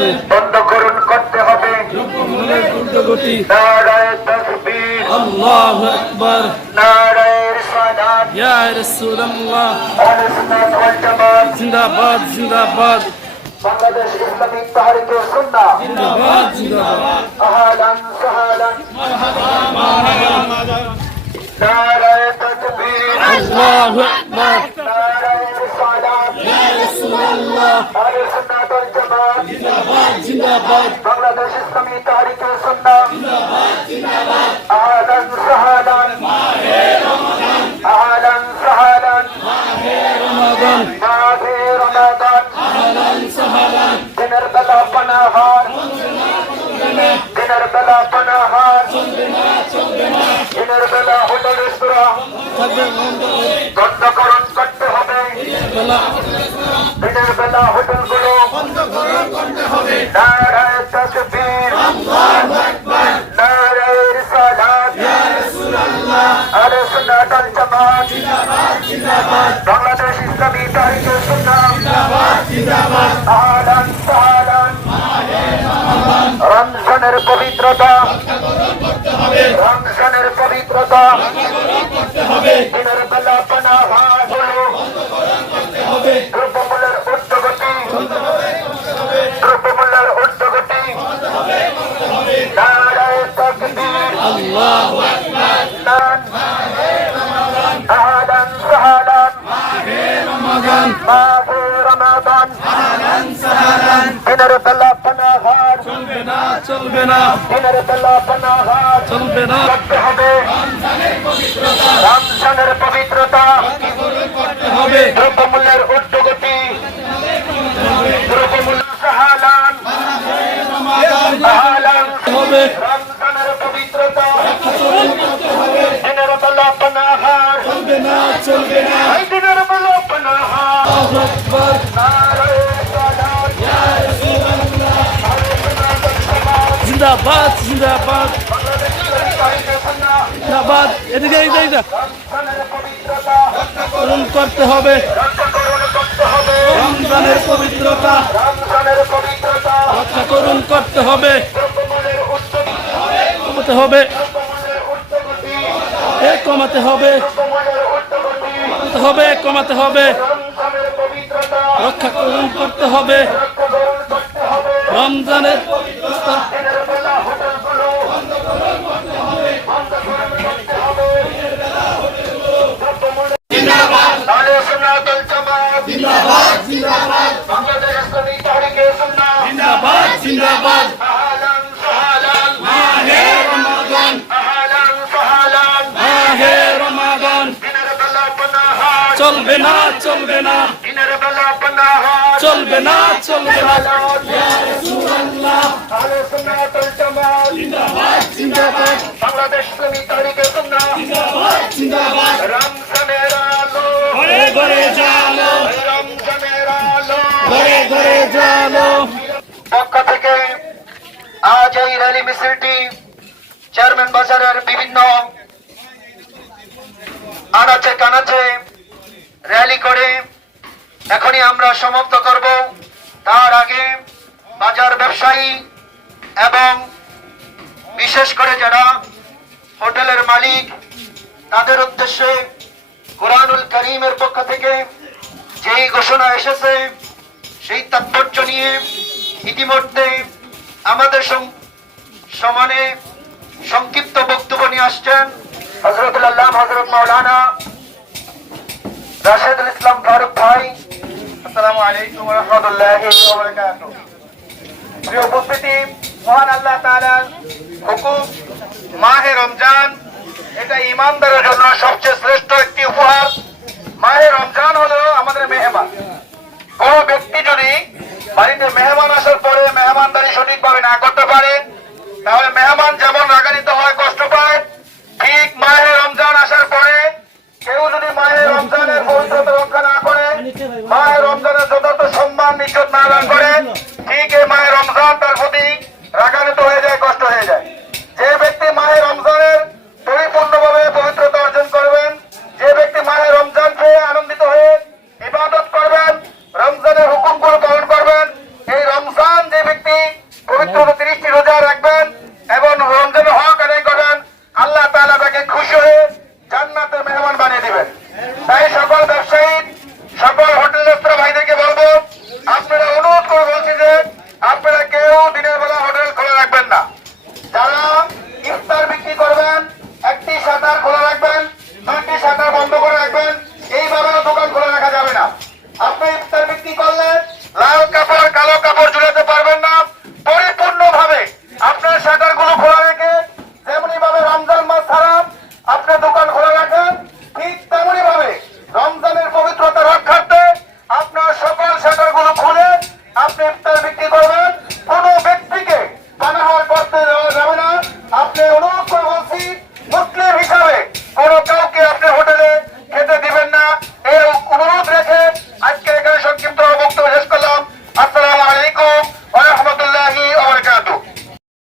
হবে, বন্ধ করুন করতে হবে। দ্রব্যমূল্যের ঊর্ধ্বগতি। নারায়ে তাকবীর, আল্লাহু আকবার। নারায়ে রিসালাত। ইয়া রাসূলুল্লাহ, আহলে সুন্নাত ওয়াল জামাত, জিন্দাবাদ জিন্দাবাদ বাংলাদেশ ইসলামী তাহরিকে সুন্নাহ, জিন্দাবাদ জিন্দাবাদ। আহলান সাহলান, নারায়ে তাকবীর, আল্লাহু আকবার। নারায়ে রিসালাত। ইয়া রাসূলুল্লাহ, আহলে সুন্নাত ওয়াল জামাত, জিন্দাবাদ জিন্দাবাদ বাংলাদেশ ইসলামী তাহরিকে সুন্নাহ, আহলান সাহলান, আহলান সাহলান, রমাদান মাহে রমাদান। আহলান সাহলান। দিনের বেলা পানাহার, দিনের বেলা পানাহার, দিনের বেলা হোটেল রেস্তোরাঁ থাকবে বন্ধ বন্ধকরণ করতে হবে। বেলা দিনের বেলা হোটেলগুলো করতে হবে। নারায়ে তাকবীর, নারায়ে রিসালাত। আহলে সুন্নাত ওয়াল জামাত, বাংলাদেশ ইসলামী তাহরিকে সুন্নাহ, আহলান সাহলান। রমজানের পবিত্রতা, রমজানের পবিত্রতা, দিনের বেলা পানাহার হলো দ্রব্যমূল্যের ঊর্ধ্বগতি, দ্রব্যমূল্যের ঊর্ধ্বগতি। নারায়ে তাকবীর, আল্লাহু আকবার। আহলান সাহলান, রমাদান মাহে রমাদান। আহলান সাহলান। দিনের বেলা পানাহার, চলবে না চলবে না দিনের বেলা পানাহার চলবে না। করতে হবে। রমজানের পবিত্রতা, করতে হবে দ্রব্যমূল্যের ঊর্ধ্বগতি, দ্রব্যমূল্য সাহালান, আহলান। হবে রমজানের পবিত্রতা, দিনের বেলা পানাহার, চলবে না চলবে না। এই দিনের বেলা পানাহার। আল্লাহু আকবার। নারায়ে রিসালাত, আহলে সুন্নাত ওয়াল জামাত, জিন্দাবাদ জিন্দাবাদ বাংলাদেশ ইসলামী তাহরিকে সুন্নাহ। জিন্দাবাদ। এদিকে এদিকে এদিকে। রমজানের পবিত্রতা পূরণ করতে হবে রক্ষাকরণ করতে হবে। রমজানের পবিত্রতা। রমজানের পবিত্রতা, রক্ষা করুন করতে হবে, দ্রব্যমূল্যের ঊর্ধ্বগতি, কমাতে হবে, দ্রব্যমূল্যের ঊর্ধ্বগতি, কমাতে হবে, দ্রব্যমূল্যের ঊর্ধ্বগতি। কমাতে হবে, কমাতে হবে। রমজানের পবিত্রতা রক্ষা করুন করতে হবে রক্ষাকরণ করতে হবে। রমজানের পবিত্রতা। দিনের বেলা হোটেলগুলো বন্ধকরণ করতে হবে। আহলে সুন্নাত ওয়াল জামাত, বাংলাদেশ ইসলামী তাহরিকে সুন্নাহ, জিন্দাবাদ জিন্দাবাদ। আহলান সাহলান, মাহে রমাদান আহলান সাহলান। মাহে রমাদান। দিনের বেলা পানাহার, চলবে না চলবে না দিনের বেলা পানাহার, চলবে না চলবে না। আহলে সুন্নাত ওয়াল জামাত, জিন্দাবাদ জিন্দাবাদ বাংলাদেশ ইসলামী তাহরিকে সুন্নাহ। জিন্দাবাদ জিন্দাবাদ। রমজানের আলো, ঘরে ঘরে জালো, রমজানের আলো। ঘরে ঘরে জালো। পক্ষ থেকে আজ এই র্যালি মিছিলটি চেয়ারম্যান বাজারের বিভিন্ন আনাচে কানাচে র্যালি করে এখনই আমরা সমাপ্ত করব। তার আগে বাজার ব্যবসায়ী এবং বিশেষ করে যারা হোটেলের মালিক তাদের উদ্দেশ্যে কুরআনুল কারীমের পক্ষ থেকে যেই ঘোষণা এসেছে সেই তাৎপর্য নিয়ে ইতিমধ্যে আমাদের সমানে সংক্ষিপ্ত বক্তব্য নিয়ে আসছেন হযরতুল আল্লামা হযরত মাওলানা রাশেদুল ইসলাম ফারুক ভাই। আসসালামু আলাইকুম ওয়া রাহমাতুল্লাহি ওয়া বারাকাতুহু। প্রিয় উপস্থিতি, মহান আল্লাহ তাআলার হুকুম মাহে রমজান এটা ঈমানদারের জন্য সবচেয়ে শ্রেষ্ঠ একটি উপহার। মাহে রমজান হলো আমাদের মেহমান। কোন ব্যক্তি যদি বাড়িতে মেহমান আসার পরে মেহমানদারি সঠিকভাবে না করতে পারে তাহলে মেহমান যেমন রাগান্বিত হয়, কষ্ট পায়, ঠিক মাহে রমজান আসার পরে কেউ যদি মাহে রমজানের পবিত্রতা রক্ষা না করে, মাহে রমজানের যথার্থ সম্মান নিশ্চিত না দান করে, ঠিক এই মাহে রমজান তার প্রতি রাগান্বিত হয়ে যায়, কষ্ট হয়ে যায়। যে ব্যক্তি মাহে রমজানের পরিপূর্ণভাবে পবিত্রতা অর্জন করবেন, যে ব্যক্তি মাহে রমজানকে আনন্দিত হয়ে ইবাদত করবেন, রমজানের হুকুমগুলো পালন করবেন, এই রমজান যে ব্যক্তি লিখুক